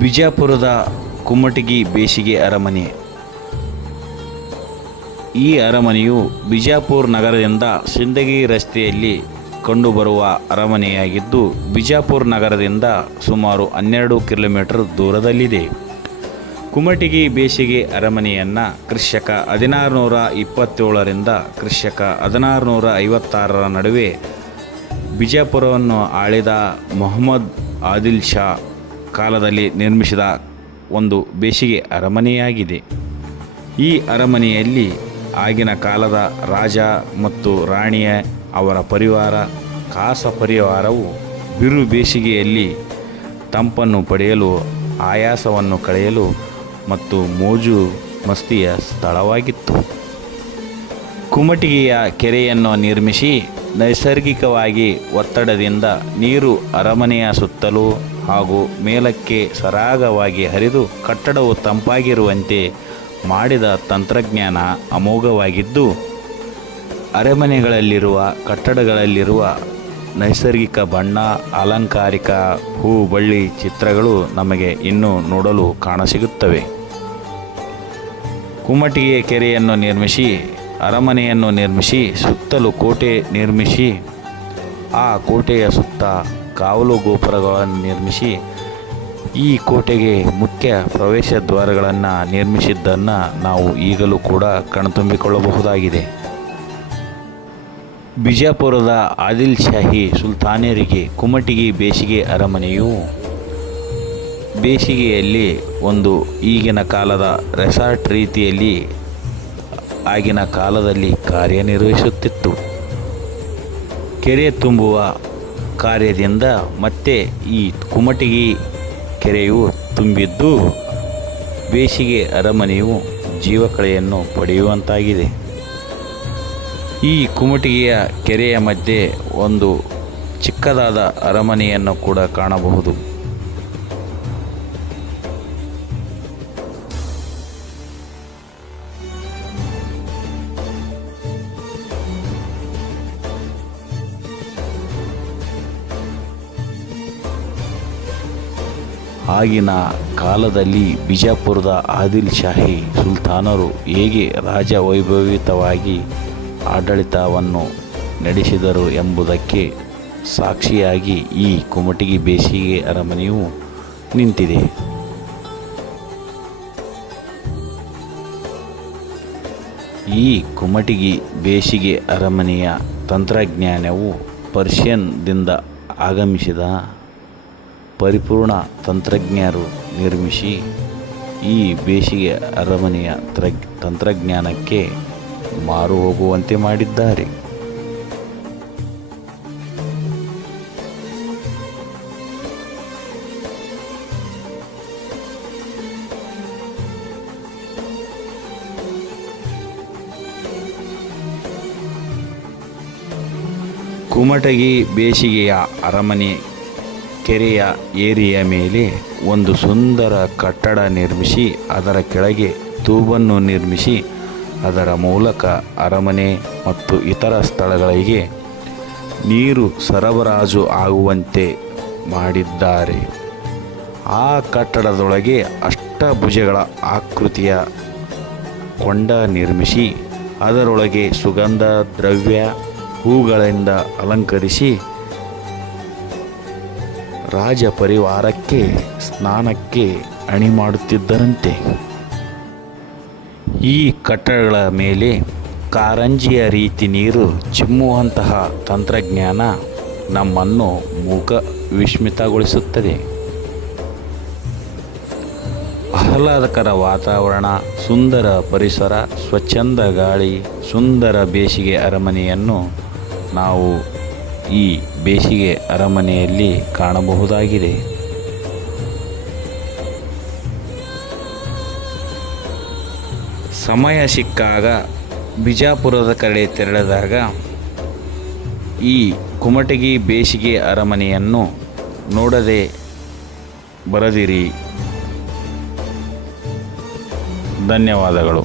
ಬಿಜಾಪುರದ ಕುಮಟಗಿ ಬೇಸಿಗೆ ಅರಮನೆ. ಈ ಅರಮನೆಯು ಬಿಜಾಪುರ ನಗರದಿಂದ ಸಿಂದಗಿ ರಸ್ತೆಯಲ್ಲಿ ಕಂಡುಬರುವ ಅರಮನೆಯಾಗಿದ್ದು, ಬಿಜಾಪುರ ನಗರದಿಂದ ಸುಮಾರು 12 ಕಿಲೋಮೀಟರ್ ದೂರದಲ್ಲಿದೆ. ಕುಮಟಗಿ ಬೇಸಿಗೆ ಅರಮನೆಯನ್ನು ಕ್ರಿಶಕ 1627ರಿಂದ ಕ್ರಿಶಕ 1656 ನಡುವೆ ಬಿಜಾಪುರವನ್ನು ಆಳಿದ ಮೊಹಮ್ಮದ್ ಆದಿಲ್ ಶಾ ಕಾಲದಲ್ಲಿ ನಿರ್ಮಿಸಿದ ಒಂದು ಬೇಸಿಗೆ ಅರಮನೆಯಾಗಿದೆ. ಈ ಅರಮನೆಯಲ್ಲಿ ಆಗಿನ ಕಾಲದ ರಾಜ ಮತ್ತು ರಾಣಿಯ ಅವರ ಪರಿವಾರ, ಖಾಸ ಪರಿವಾರವು ಬಿರು ಬೇಸಿಗೆಯಲ್ಲಿ ತಂಪನ್ನು ಪಡೆಯಲು, ಆಯಾಸವನ್ನು ಕಳೆಯಲು ಮತ್ತು ಮೋಜು ಮಸ್ತಿಯ ಸ್ಥಳವಾಗಿತ್ತು. ಕುಮಟಗಿಯ ಕೆರೆಯನ್ನು ನಿರ್ಮಿಸಿ ನೈಸರ್ಗಿಕವಾಗಿ ಒತ್ತಡದಿಂದ ನೀರು ಅರಮನೆಯ ಸುತ್ತಲೂ ಹಾಗೂ ಮೇಲಕ್ಕೆ ಸರಾಗವಾಗಿ ಹರಿದು ಕಟ್ಟಡವು ತಂಪಾಗಿರುವಂತೆ ಮಾಡಿದ ತಂತ್ರಜ್ಞಾನ ಅಮೋಘವಾಗಿದ್ದು, ಅರಮನೆಗಳಲ್ಲಿರುವ ಕಟ್ಟಡಗಳಲ್ಲಿರುವ ನೈಸರ್ಗಿಕ ಬಣ್ಣ, ಅಲಂಕಾರಿಕ ಹೂ ಬಳ್ಳಿ ಚಿತ್ರಗಳು ನಮಗೆ ಇನ್ನೂ ನೋಡಲು ಕಾಣಸಿಗುತ್ತವೆ. ಕುಮಟಗಿಯ ಕೆರೆಯನ್ನು ನಿರ್ಮಿಸಿ, ಅರಮನೆಯನ್ನು ನಿರ್ಮಿಸಿ, ಸುತ್ತಲೂ ಕೋಟೆ ನಿರ್ಮಿಸಿ, ಆ ಕೋಟೆಯ ಸುತ್ತ ಕಾವಲು ಗೋಪುರಗಳನ್ನು ನಿರ್ಮಿಸಿ, ಈ ಕೋಟೆಗೆ ಮುಖ್ಯ ಪ್ರವೇಶ ದ್ವಾರಗಳನ್ನು ನಿರ್ಮಿಸಿದ್ದನ್ನು ನಾವು ಈಗಲೂ ಕೂಡ ಕಣ್ತುಂಬಿಕೊಳ್ಳಬಹುದಾಗಿದೆ. ಬಿಜಾಪುರದ ಆದಿಲ್ ಶಾಹಿ ಸುಲ್ತಾನರಿಗೆ ಕುಮಟಗಿ ಬೇಸಿಗೆ ಅರಮನೆಯು ಬೇಸಿಗೆಯಲ್ಲಿ ಒಂದು ಈಗಿನ ಕಾಲದ ರೆಸಾರ್ಟ್ ರೀತಿಯಲ್ಲಿ ಆಗಿನ ಕಾಲದಲ್ಲಿ ಕಾರ್ಯನಿರ್ವಹಿಸುತ್ತಿತ್ತು. ಕೆರೆ ತುಂಬುವ ಕಾರ್ಯದಿಂದ ಮತ್ತೆ ಈ ಕುಮಟಗಿ ಕೆರೆಯು ತುಂಬಿದ್ದು ಬೇಸಿಗೆ ಅರಮನೆಯು ಜೀವಕಳೆಯನ್ನು ಪಡೆಯುವಂತಾಗಿದೆ. ಈ ಕುಮಟಗಿಯ ಕೆರೆಯ ಮಧ್ಯೆ ಒಂದು ಚಿಕ್ಕದಾದ ಅರಮನೆಯನ್ನು ಕೂಡ ಕಾಣಬಹುದು. ಆಗಿನ ಕಾಲದಲ್ಲಿ ಬಿಜಾಪುರದ ಆದಿಲ್ ಶಾಹಿ ಸುಲ್ತಾನರು ಹೇಗೆ ರಾಜವೈಭವಿತವಾಗಿ ಆಡಳಿತವನ್ನು ನಡೆಸಿದರು ಎಂಬುದಕ್ಕೆ ಸಾಕ್ಷಿಯಾಗಿ ಈ ಕುಮಟಗಿ ಬೇಸಿಗೆ ಅರಮನೆಯು ನಿಂತಿದೆ. ಈ ಕುಮಟಗಿ ಬೇಸಿಗೆ ಅರಮನೆಯ ತಂತ್ರಜ್ಞಾನವು ಪರ್ಷಿಯನ್ದಿಂದ ಆಗಮಿಸಿದ ಪರಿಪೂರ್ಣ ತಂತ್ರಜ್ಞರು ನಿರ್ಮಿಸಿ ಈ ಬೇಸಿಗೆ ಅರಮನೆಯ ತಂತ್ರಜ್ಞಾನಕ್ಕೆ ಮಾರು ಹೋಗುವಂತೆ ಮಾಡಿದ್ದಾರೆ. ಕುಮಟಗಿ ಬೇಸಿಗೆಯ ಅರಮನೆ ಕೆರೆಯ ಏರಿಯ ಮೇಲೆ ಒಂದು ಸುಂದರ ಕಟ್ಟಡ ನಿರ್ಮಿಸಿ, ಅದರ ಕೆಳಗೆ ತೂಬನ್ನು ನಿರ್ಮಿಸಿ, ಅದರ ಮೂಲಕ ಅರಮನೆ ಮತ್ತು ಇತರ ಸ್ಥಳಗಳಿಗೆ ನೀರು ಸರಬರಾಜು ಆಗುವಂತೆ ಮಾಡಿದ್ದಾರೆ. ಆ ಕಟ್ಟಡದೊಳಗೆ ಅಷ್ಟಭುಜಗಳ ಆಕೃತಿಯ ಕೊಂಡ ನಿರ್ಮಿಸಿ, ಅದರೊಳಗೆ ಸುಗಂಧ ದ್ರವ್ಯ ಹೂಗಳಿಂದ ಅಲಂಕರಿಸಿ ರಾಜ ಪರಿವಾರಕ್ಕೆ ಸ್ನಾನಕ್ಕೆ ಅಣಿ ಮಾಡುತ್ತಿದ್ದರಂತೆ. ಈ ಕಟ್ಟಡಗಳ ಮೇಲೆ ಕಾರಂಜಿಯ ರೀತಿ ನೀರು ಚಿಮ್ಮುವಂತಹ ತಂತ್ರಜ್ಞಾನ ನಮ್ಮನ್ನು ಮೂಕ ವಿಸ್ಮಿತಗೊಳಿಸುತ್ತದೆ. ಆಹ್ಲಾದಕರ ವಾತಾವರಣ, ಸುಂದರ ಪರಿಸರ, ಸ್ವಚ್ಛಂದ ಗಾಳಿ, ಸುಂದರ ಬೇಸಿಗೆ ಅರಮನೆಯನ್ನು ನಾವು ಈ ಬೇಸಿಗೆ ಅರಮನೆಯಲ್ಲಿ ಕಾಣಬಹುದಾಗಿದೆ. ಸಮಯ ಸಿಕ್ಕಾಗ ಬಿಜಾಪುರದ ಕಡೆ ತೆರಳಿದಾಗ ಈ ಕುಮಟಗಿ ಬೇಸಿಗೆ ಅರಮನೆಯನ್ನು ನೋಡದೆ ಬರದಿರಿ. ಧನ್ಯವಾದಗಳು.